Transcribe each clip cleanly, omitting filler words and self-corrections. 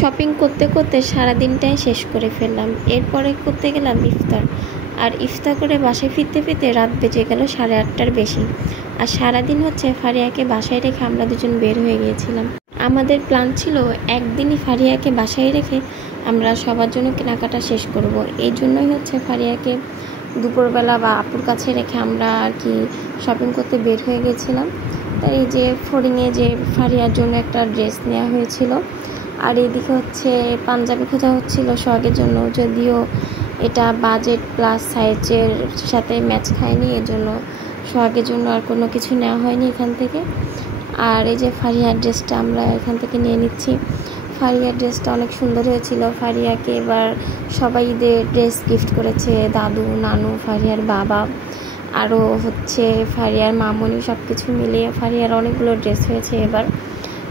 Shopping করতে করতে সারা দিনটাই শেষ করে ফেললাম। এরপরে করতে গেলাম ইফতার, আর ইফতার করে বাসায় ফিরতে ফিরতে রাত বেজে গেল 8:30টার বেশি। আর সারাদিন হচ্ছে ফারিয়াকে বাসায় রেখে আমরা দুজন বের হয়ে গিয়েছিলাম। আমাদের প্ল্যান ছিল একদিনই ফারিয়াকে বাসায় রেখে আমরা সবার জন্য কেনাকাটা শেষ করব। এই জন্যই হচ্ছে ফারিয়াকে দুপুরবেলা বা আপুর কাছে রেখে আমরা আর কি শপিং করতে বের হয়ে গেছিলাম। তাই এই যে ফড়িংয়ে যে ফারিয়ার জন্য একটা ড্রেস নেওয়া হয়েছিল, আর এদিকে হচ্ছে পাঞ্জাবি খোঁজা হচ্ছিল সোহাগের জন্য, যদিও এটা বাজেট প্লাস সাইজের সাথে ম্যাচ খায়নি, এজন্য সোহাগের জন্য আর কোনো কিছু নেওয়া হয়নি এখান থেকে। আর এই যে ফারিয়ার ড্রেসটা আমরা এখান থেকে নিয়ে নিচ্ছি। ফারিয়ার ড্রেসটা অনেক সুন্দর হয়েছিল। ফারিয়াকে এবার সবাই ঈদের ড্রেস গিফট করেছে, দাদু, নানু, ফারিয়ার বাবা, আরও হচ্ছে ফারিয়ার মামনি, সব কিছু মিলিয়ে ফারিয়ার অনেকগুলো ড্রেস হয়েছে এবার।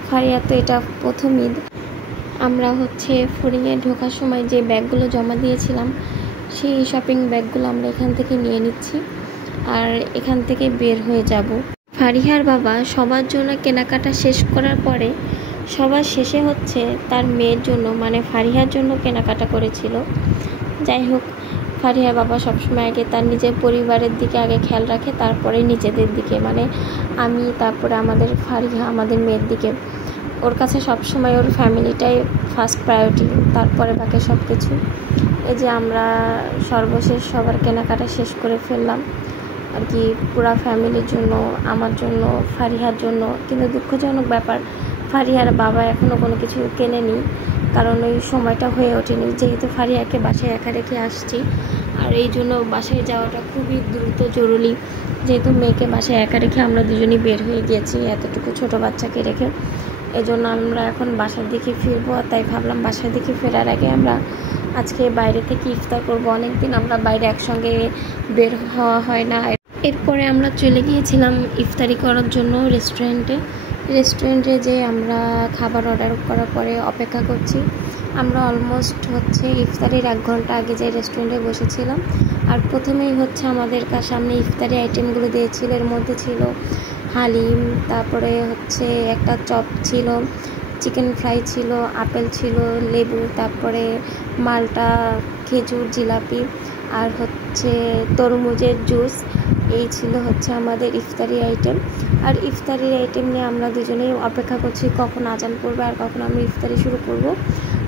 ফারিয়ার তো এটা প্রথম ঈদ। আমরা হচ্ছে ফড়িংয়ে ঢোকার সময় যে ব্যাগগুলো জমা দিয়েছিলাম সেই শপিং ব্যাগগুলো আমরা এখান থেকে নিয়ে নিচ্ছি আর এখান থেকে বের হয়ে যাব। ফারিয়ার বাবা সবার জন্য কেনাকাটা শেষ করার পরে সবার শেষে হচ্ছে তার মেয়ের জন্য মানে ফারিয়ার জন্য কেনাকাটা করেছিল। যাই হোক, ফারিয়ার বাবা সবসময় আগে তার নিজের পরিবারের দিকে আগে খেয়াল রাখে, তারপরে নিজেদের দিকে, মানে আমি, তারপরে আমাদের ফারিয়া, আমাদের মেয়ের দিকে। ওর কাছে সবসময় ওর ফ্যামিলিটাই ফার্স্ট প্রায়োরিটি, তারপরে বাকি সব কিছু। এই যে আমরা সর্বশেষ সবার কেনাকাটা শেষ করে ফেললাম আর কি, পুরা ফ্যামিলির জন্য, আমার জন্য, ফারিয়ার জন্য। কিন্তু দুঃখজনক ব্যাপার, ফারিয়ার বাবা এখনও কোনো কিছু কেনেনি, কারণ ওই সময়টা হয়ে ওঠেনি, যেহেতু ফারিয়াকে বাসায় একা রেখে আসছি। আর এই জন্য বাসায় যাওয়াটা খুবই দ্রুত জরুরি, যেহেতু মেয়েকে বাসায় একা রেখে আমরা দুজনেই বের হয়ে গিয়েছি এতটুকু ছোট বাচ্চাকে রেখে। এই জন্য আমরা এখন বাসার দিকে ফিরবো, তাই ভাবলাম বাসার দিকে ফেরার আগে আমরা আজকে বাইরে থেকে ইফতার করব। অনেকদিন আমরা বাইরে একসঙ্গে বের হওয়া হয় না। এরপরে আমরা চলে গিয়েছিলাম ইফতারি করার জন্য রেস্টুরেন্টে যে আমরা খাবার অর্ডার করার পরে অপেক্ষা করছি। আমরা অলমোস্ট হচ্ছে ইফতারির 1 ঘন্টা আগে যে রেস্টুরেন্টে বসেছিলাম। আর প্রথমেই হচ্ছে আমাদের সামনে ইফতারি আইটেমগুলো দিয়েছিল। এর মধ্যে ছিল হালিম, তারপরে হচ্ছে একটা চপ ছিল, চিকেন ফ্রাই ছিল, আপেল ছিল, লেবু, তারপরে মালটা, খেজুর, জিলাপি, আর হচ্ছে তরমুজের জুস। এই ছিল হচ্ছে আমাদের ইফতারি আইটেম। আর ইফতারির আইটেম নিয়ে আমরা দুজনেই অপেক্ষা করছি কখন আজান পড়বে আর কখন আমরা ইফতারি শুরু করব।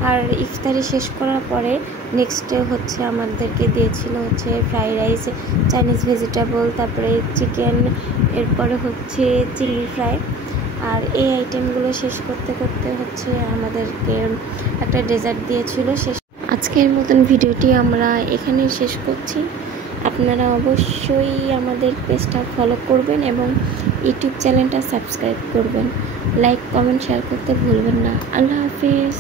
আর ইফতারি শেষ করার পরে নেক্সট ডে হচ্ছে আমাদেরকে দিয়েছিল হচ্ছে ফ্রাইড রাইস, চাইনিজ ভেজিটেবল, তারপরে চিকেন, এরপরে হচ্ছে চিলি ফ্রাই। আর এই আইটেমগুলো শেষ করতে করতে হচ্ছে আমাদেরকে একটা ডেজার্ট দিয়েছিল। আজকের মতন ভিডিওটি আমরা এখানেই শেষ করছি। আপনারা অবশ্যই আমাদের পেজটা ফলো করবেন এবং ইউটিউব চ্যানেলটা সাবস্ক্রাইব করবেন। লাইক, কমেন্ট, শেয়ার করতে ভুলবেন না। আল্লাহ হাফিজ।